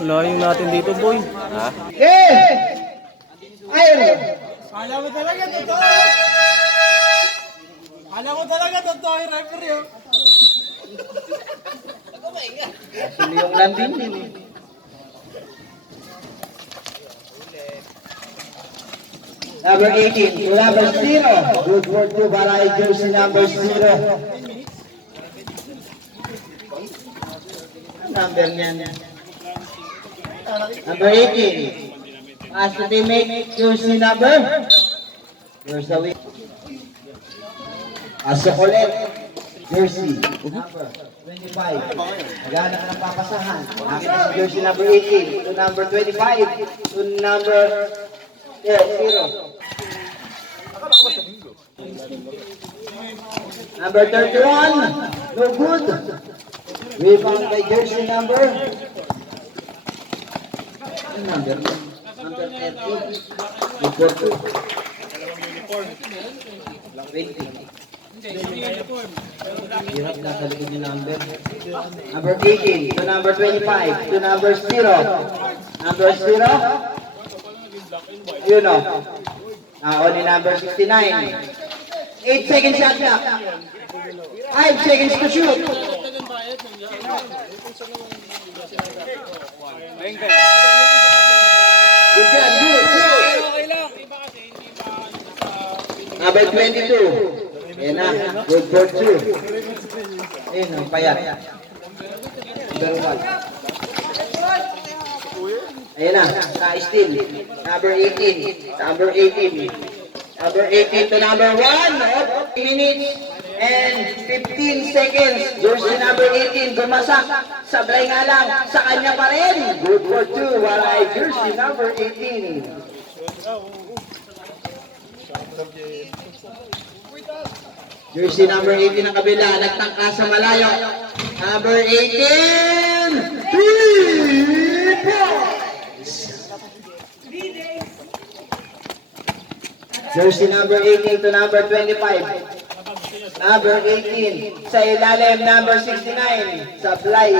Ulayin natin dito, boy. Ha? Ayun. Kala mo talaga totoo. Kala mo talaga totoo yung referee. Oh. Actually, yung landing din eh. Number 18 to number 0. Good for 2 para ay jersey number 0. Number niyan. Number 18. Pass to teammate, jersey number. Here's the win. Pasok ulit. Jersey number 25. Maghanap ng papasahan. Nakita si jersey number 18 to number 25 to number 0. Number 31. No good. Rebound by jersey number. Number 30. Number 2. 20. Hirap na sa likod yung number. Number 18 to number 25 to number 0. Number 0. You know. Only number 69. 8 seconds shot clock. 5 seconds to shoot. Good job, good. Number 22. Ayan na, good for 2. Ayan ang payat. Number 1. Ayan na, na-steal. Number 18. Number 18. Number 18 to number 1. 3 minutes and 15 seconds. Jersey number 18, gumasak. Sablay nga lang, sa kanya pa rin. Good for 2, wala ay jersey number 18. Jersey number 18 ang kabila, nagtangka sa malayo. Number 18, 3 points! Jersey number 18 to number 25. Number 18, sa ilalim, number 69, Sablay.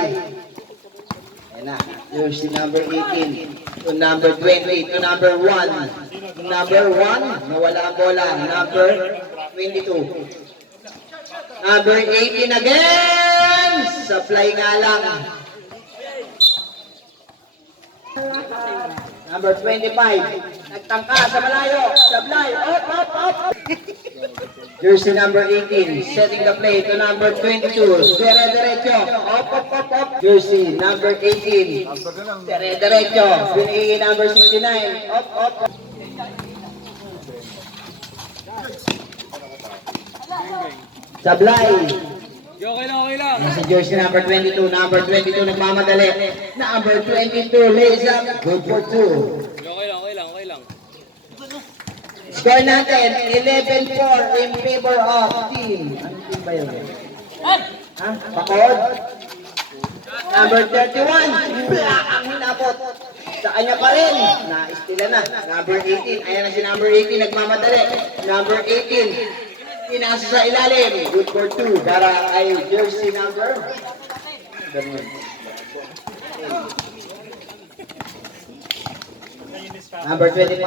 Ayan na, jersey number 18 to number 20 to number 1. Number 1, nawala ang bola. Number 22. Number 18 again! Supply nga lang. Number 25. Nagtangka sa malayo. Supply. Up, up, up. Jersey number 18. Setting the play to number 22. Dire-diretso. Up, up, up, up. Jersey number 18. Dire-diretso. Binigay number 69. Up, up, up. Sablay. Okay lang. Si jersey number 22. Number 22 nagmamadali. Number 22 lays up. Good for 2. Okay lang. Score natin 11-4 in favor of team. Ano team ba yun? Ha? Pakod? Number 31. Black ang hinabot. Sa kanya pa rin. Na-istila na. Number 18. Ayan na si number 18. Nagmamadali. Number 18. Inasa sa ilalim. Good for 2. Para ay jersey number. Number 25.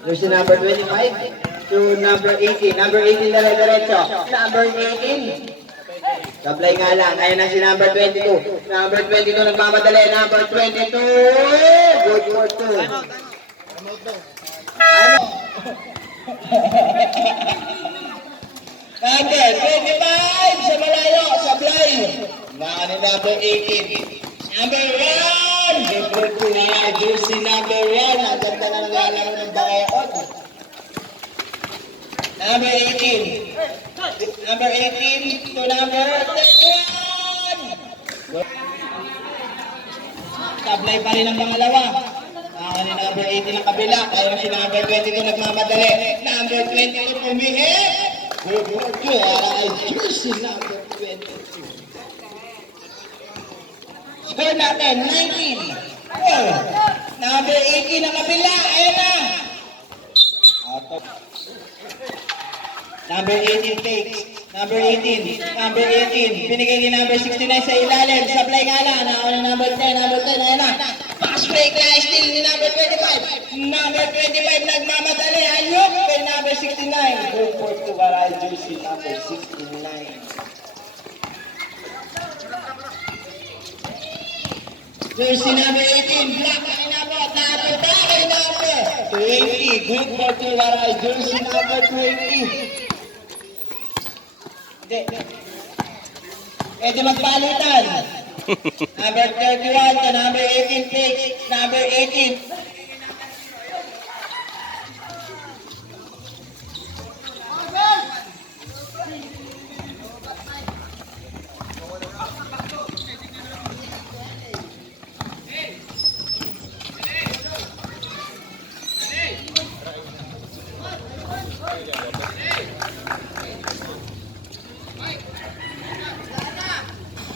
Jersey number 25 to number 18. Number 18 dire-diretso. Number 18. Sablay nga lang. Ayan na si number 22. Number 22 nagmamadali. Number 22. Good for 2. Ano? Number 25 sa malayo, sablay. Mga ni number 18. Number 1. Good for 2 na jersey number 1. Ang ganda na naglalaro ng baon. Number 18. Number 18 to number 31. Sablay pa rin ang pangalawa. Ni number 18 ang kabila. Ayaw si number 22 nagmamadali. Number 22 pumihit. Good for 2. Ay jersey number 22. Score natin, 19. Number 18 ang kabila. Ayaw na. Number 18 takes. Number 18. Number 18. Binigay ni number 69 sa ilalim. Supply nga lang. Nauna number 10. Number 10. Ayan na. Pass break na steal ni number 25. Number 25 nagmamadali. Ayok kay number 69. Good for to Baral jersey number 69. Jersey number 18. Black na inabot. Napunta kay number 20. Good for to Baral jersey number 20. Pwede magpalitan. Number 31 to number 18 takes. Number 18.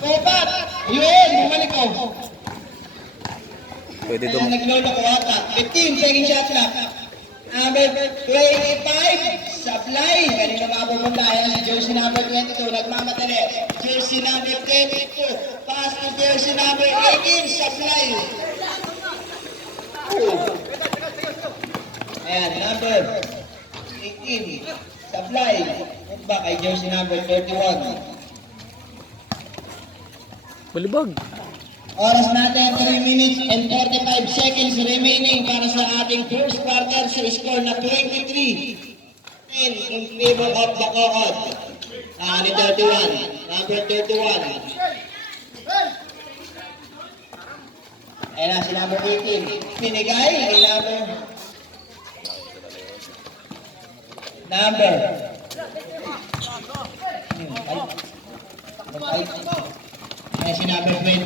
Kopat! Yun! Bumalik ko. Pwede Kaya dum... naglolo ko ata. 15, second shot clock. Number 25, supply. Kanina mapupunta. Ayan si jersey number 22. Nagmamadali. Jersey number 22. Pass to jersey number 18. Supply. Ayan, number 18. Supply. Ba kay jersey number 31. Balibag. Oras natin 3 minutes and 45 seconds remaining para sa ating first quarter sa score na 23. 10 in favor of the Kokot. Ni 31. Number 31. Ayan na si number 18. Pinigay ay number. Ayan si number 20.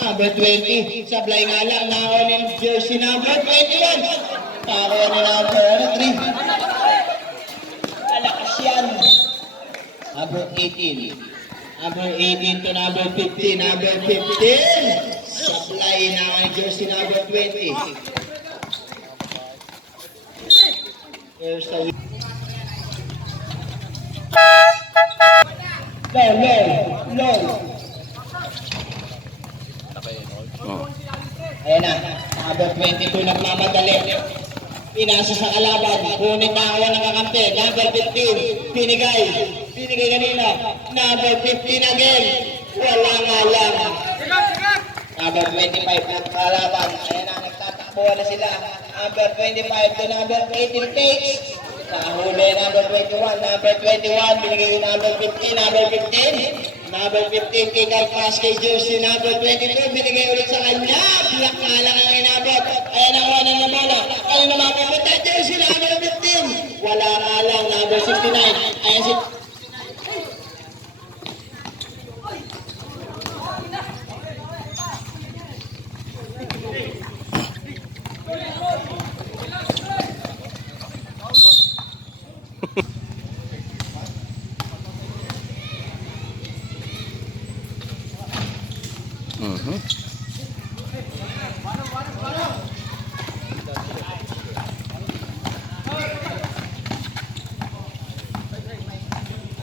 Number 20. Sablay nga lang. Nakaw ni jersey number 21. Nakaw ni number 3. Malakas yan. Number 18. Number 18 to number 15. Number 15. Sablay nakaw ni jersey number 20. There's a... Low. Oh. Ayan na, number 22 nagmamadali. Pinasa sa kalaban, kunin na ako ng kakampi. Number 15, binigay kanina. Number 15 again, wala nga lang. Number 25 ng kalaban, ayan na, nagtatakbuhan na sila. Number 25 to number 18 takes. Nahuli number 21, number 21, binigay yung number 15, number 15. Number 15, kick out pass kay jersey number 22, binigay ulit sa kanya. Black nga lang ang inabot. Ayan ang wala na bola. Ayun na mapipunta, jersey number 15. Wala nga lang, number 69. Ayan si...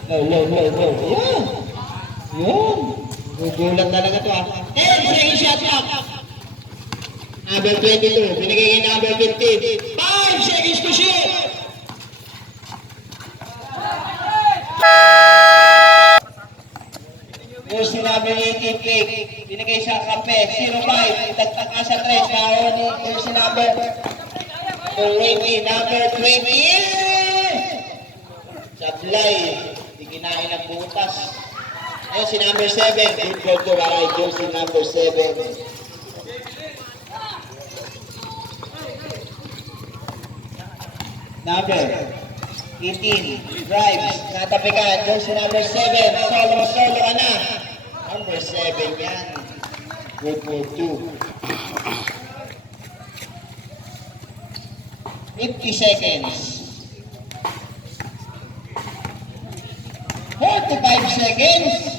Low. Yun. Gugulat talaga to ah. 10 second shot clock. Number 22. Binigay kay number 15. 5 seconds to shoot. Jersey number 18 pick. Binigay sa kampe. 0-5. Tagtak ka sa 3. Kahon ni jersey number 20. Number 20. Sablay. Kinain ng butas. Ayun si number 7. Good goal to Baral jersey number 7. Number 18. Drives. Natapikan. Jersey number 7. Solo ka na. Number 7 yan. Good goal 2. 50 seconds. 45 seconds.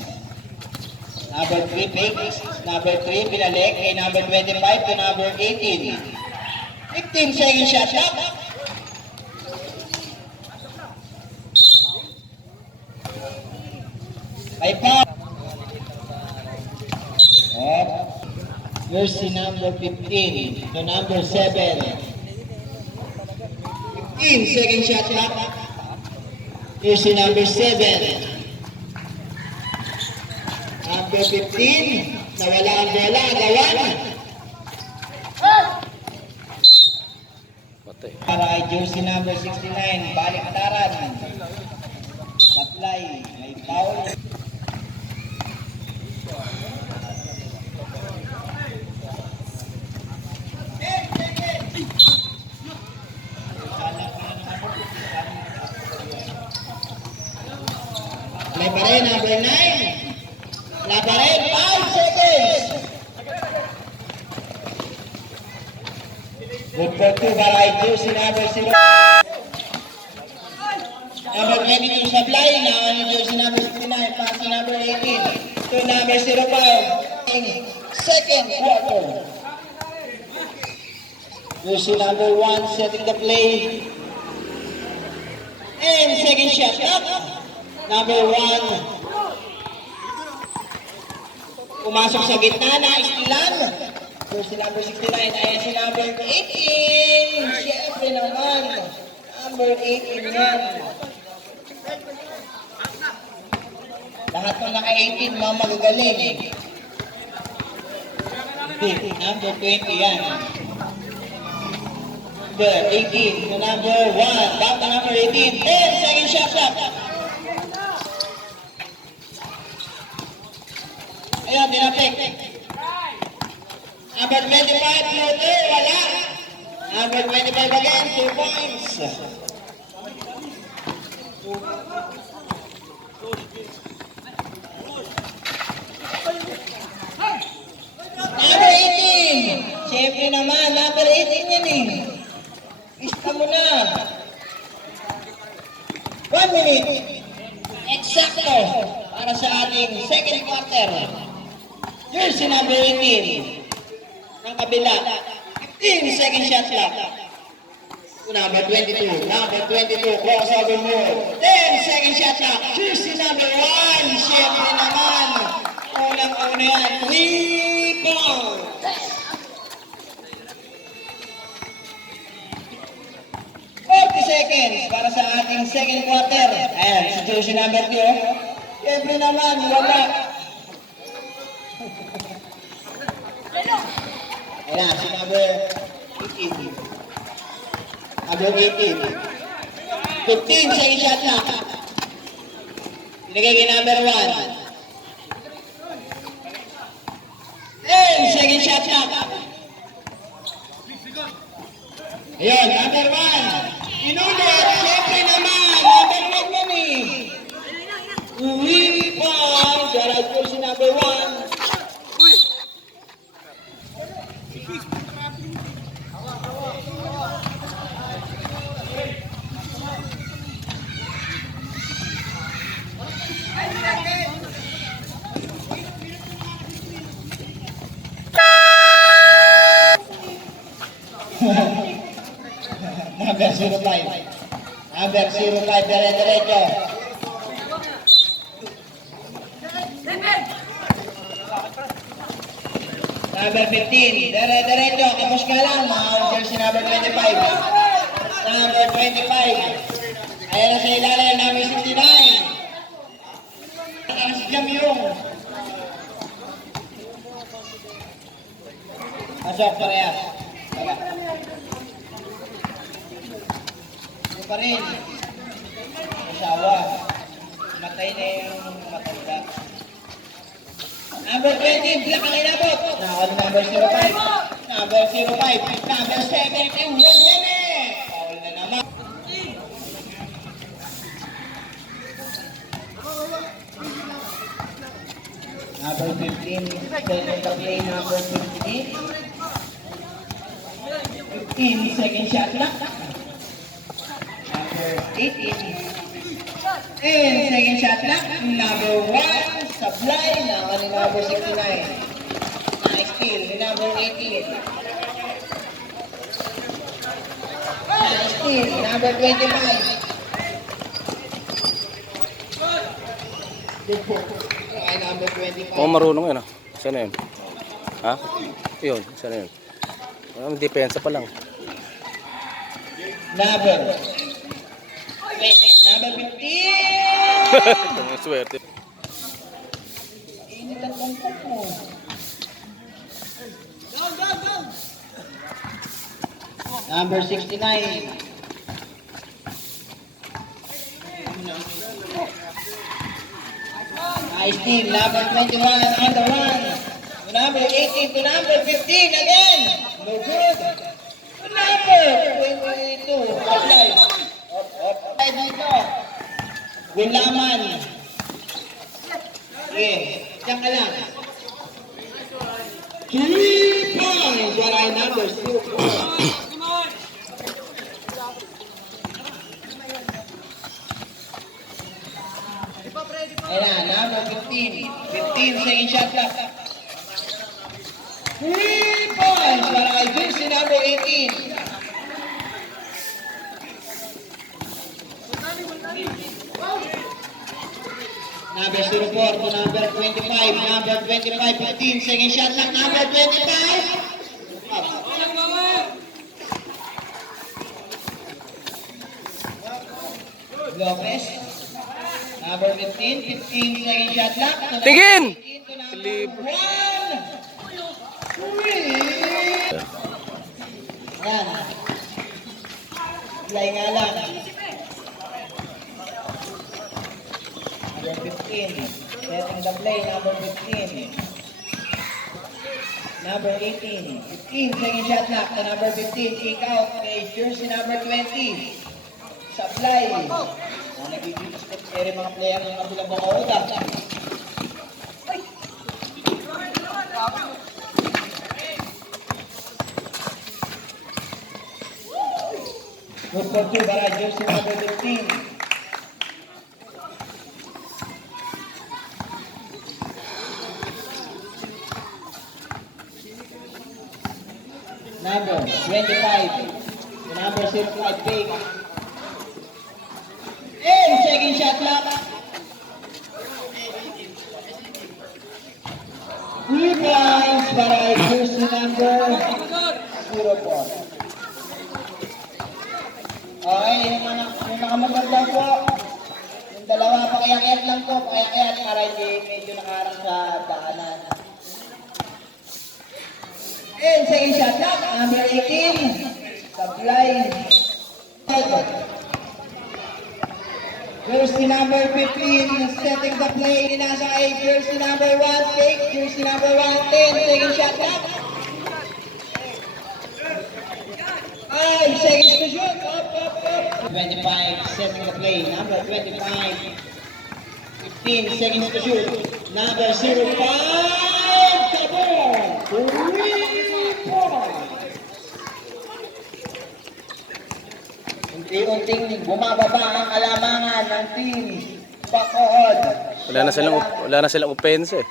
Number 3 picks. Number 3 binalik kay number 25 to number 18. 15 second shot clock. May foul. Jersey number 15 to number 7. 15, second shot clock. Jersey number 7. Number 15, nawala ang bola, gawan. Patay. Para kay jersey number 69, baliktaran. Supply, may foul. Play pa rin, number 9. Wala pa rin, 5 seconds. Good for 2 para kay jersey number 0. Number 22 supply, na jersey number 69, pass number 18 to number 05. Second quarter. Jersey number 1 setting the play. And second shot up. Number 1. Pumasok sa gitna na istilan. Jersey number 69. Ayan si number 18. Siyempre naman. Number 18 yan. Lahat ng naka-18 mga magagaling. Number 20 yan. Number 18 to number 1. Back to number 18. 10 second shot clock. Ayan, dinapik. Number 25, floater, wala. Number 25 again, 2 points. Number 18. Siyempre naman, number 18 yan eh. Ista mo na. 1 minute. Eksakto para sa ating second quarter. Jersey number 18. Ng kabila. 15 second shot clock. Number 22. Number 22. Crossover move. 10 second shot clock. Jersey number 1. Siyempre naman. Unang-una yan. 3 points. 40 seconds para sa ating second quarter. Ayan, si jersey number 2. Siyempre naman, wala. Ayan, si number 18. Number 18. 15 second shot na. Pinagay kay number 1. 10 second shot na. Ayan, number 1. Inulit, siyempre naman, number 1 yan eh. Uwi pa, Sarah jersey number 1. Number 05. Number 05, dire-diretso. Number 15, dire-diretso. Kapos ka lang, jersey number 25. Number 25. Ayan na sa ilalim, number 69. Ang si Jamyong. Pasok parehas. Wala. Ito pa rin. Asawa. Matay na yung matanda. Number 20, black ang inabot. Nakawal number 05. Number 05. Number 71 yan eh. Paul na naman. Number 15, second to play, number 15. 15, second shot clock. Number 18. And second shot clock, number 1, supply, number 69. Nice kill, number 18. Nice kill, number 25. Ay, number 25. Mukhang marunong yun ah. Saan na yun? Ha? Yun, saan na yun? Depensa pa lang. Number 15. Ito mga swerte. Init ang tangkap mo. Number 69. Nice team. Number 21 and under one. To number 18 to number 15 again. No good. To number 22. Apply. Apply dito. Wilaman. Okay. Diyan ka lang. 3 points. What I number 0. Ayan, number 15. 15 second shot clock. 3 points para kay jersey number 18. Number 04 to number 25. Number 25, 15 second shot clock. Number 25. Lopez. Number 15, 15 second shot clock. Tingin! To number 1. 3. Yan. Fly nga lang. Number 15. Setting the play, number 15. Number 18. 15 second shot clock to number 15. Kick out kay jersey number 20. Supply. Nagiging step carry mga player ng kabilang Bacoda. Good for two para jersey number 15. Number 25. The number 65 big. And second shot clock. Three points para jersey number 04. Okay, yung mga maganda po. Yung dalawa, pakiakit lang po. Pakiakit para hindi medyo nakaharang sa daanan. And second shot clock, number 18. Supply. Jersey number 15, setting the play. Nasa ay jersey number 1, take. Jersey number 1, 10. Second shot clock. 5 seconds to shoot. Up. 25, setting the play. Number 25. 15 seconds to shoot. Number 05. Tabor. 3 points. Unti-unting bumababa ang alamangan ng team Bacood. Wala na silang offense eh.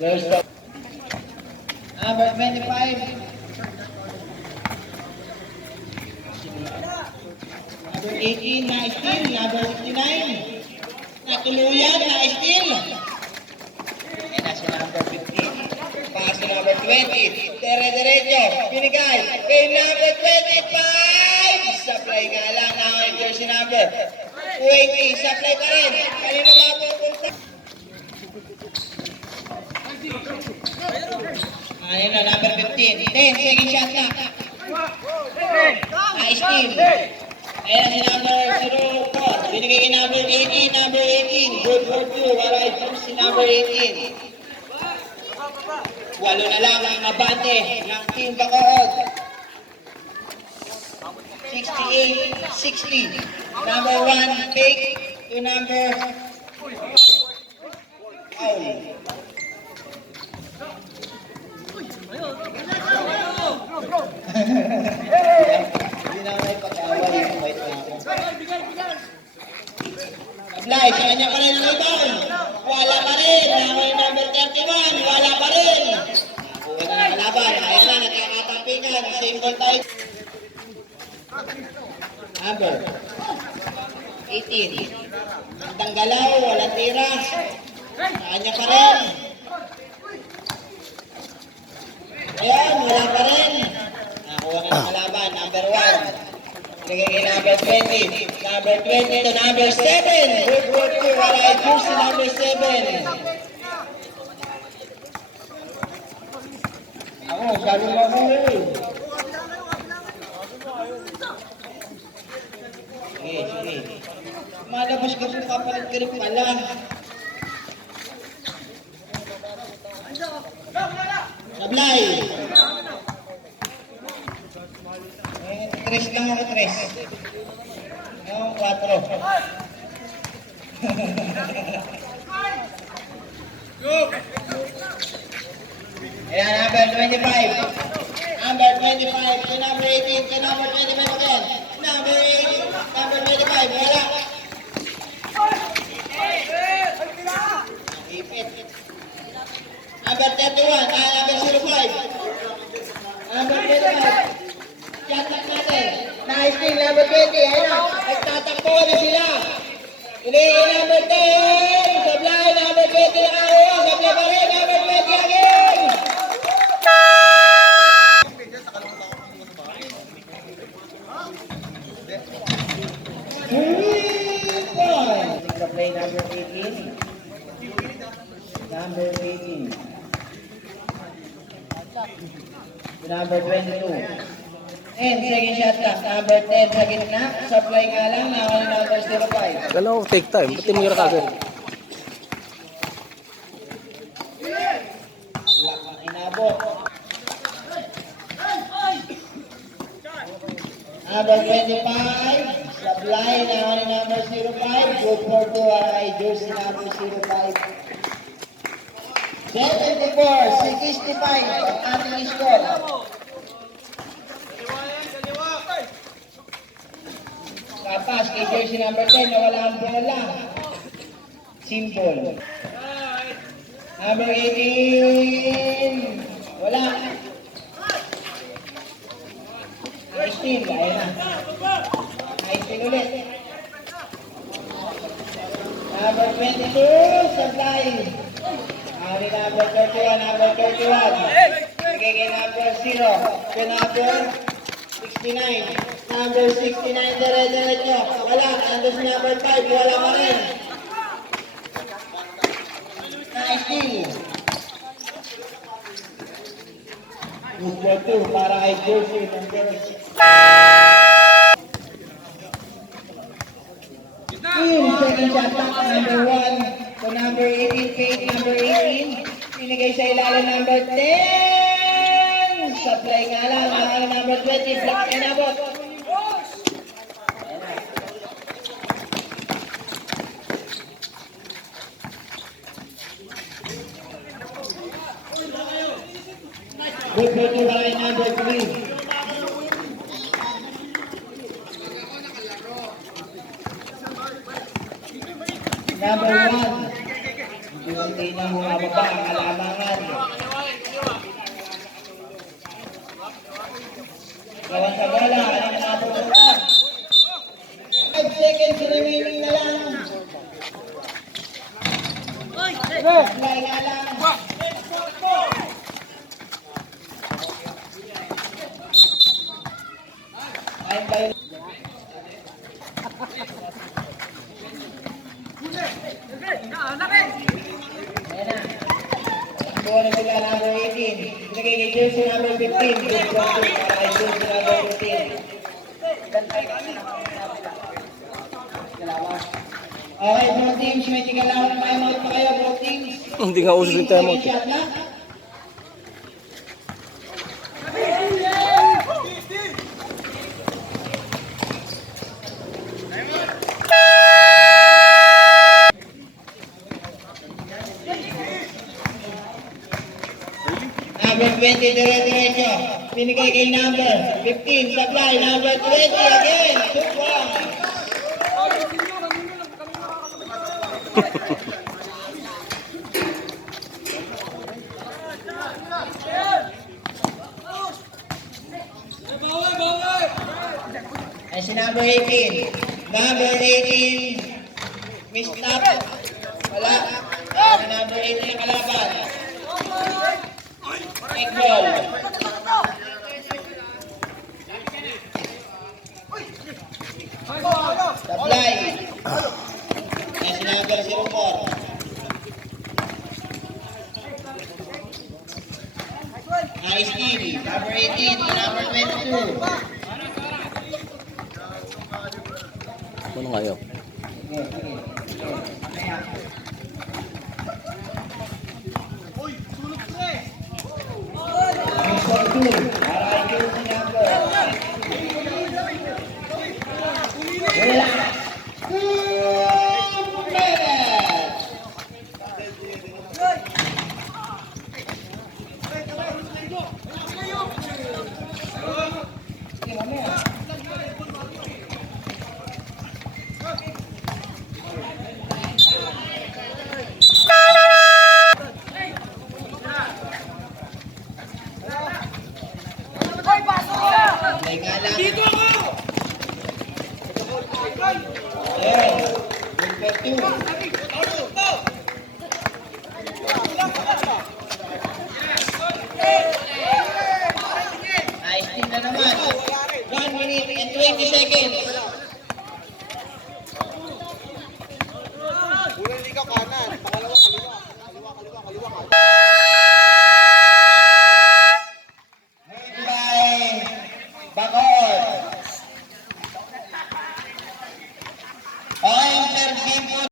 There's the number 25. Number 18 na steal. Number 69. Natuluyan na steal. And nasa number 15. Pass to number 20. Dire-diretso. Binigay. Kay number 25. Supply nga lang na ang jersey number 20. Supply pa rin. Kanino mapupunta? Ayun na, number 15. 10 second shot na. Nice team. Ayun na si number 04. Binigay kay number 18. Number 18. Good for two. Wala jersey number 18. Walo na lang ang abante ng Team Bacood. 68-60. Number 1, take to number foul. Hindi na may pag-awal yung white na ako. Apply, sa kanya pa rin ang rebound. Wala pa rin. Ako yung number 31. Wala pa rin. Wala na kalaban. Ayun na, nagkakatapikan. Same ball tayo. Number 18. Tang galaw, walang tira. Kanya pa rin. Ayan, wala pa rin. Nakuha na ng kalaban. Number 1. Nagiging number 20. Number 20 to number 7. Good work to wala juice si number 7. Ako, sabi mo ako eh. Sige, sige. Malabas ka po kapalit ka rin pala. Sablay! Tres lang ako, tres. Yung 4. Ayan, number 25. Number 25 to number 18 to number 25 again. Number 18, number 25. Wala. Ipit. Number 31, number 05. Number 25. Chat lang natin. Nice thing, number 20. Ayan na. Nagtatakbo na sila. Hindi, number 10. Sablay, number 20 na kayo. Sablay pa rin, number 20 again. Sablay, number 18. Number 18. Number 22. And second shot clock. Number 10 sa gitna. Supply nga lang. Nakawala number 05. Dalawa, take time. Ba't yung mira kagad? Lock ang inabot. Number 25. Supply. Nakawala number 05. Good for 2. Ay, jersey number 05. 74, 65 ang ating score. Kapas kay jersey number 10 na wala ang bola. Symbol. Number 18. Wala. 19. Ayan na. 19 ulit. Number 22. Supply. Ari number 31, number 31. Nagiging number 0 to number 69. Number 69, dire-diretso. Wala, nandun si number 5, wala pa rin. 19. Number 2, para kay jersey number 2. Second shot clock, number 1. So number 18, Kate, number 18. Pinigay sa ilalim number 10. Supply nga lang, number 20. Block and abot. Good for two by number 3. Number 1. Hindi na bumababa ang kalamangan. Gawan sa bola, ano na napupunta? 5 seconds remaining na lang. Apply nga lang. Time by ayan na. Buwan na sila number 18. Nagiging kay jersey number 15. Good for two para kay jersey number 15. Okay, bro teams. May tigalawan na timeout pa kayo, bro teams. Hindi nga uso yung time out. Shot na. Number 20, dire-diretso. Pinigay kay number 15, supply. Number 20 again. 2-1. Ay si number number 18. Number 18. Miss Tap. Wala. Number 18 ang kalaban. Take ball. Supply. Nasa number 04. Nice team. Number 18 to number 22. Ano nga yun? Dito ako! Ayan. Number 2. Nice team na naman. 1 minute and 20 seconds.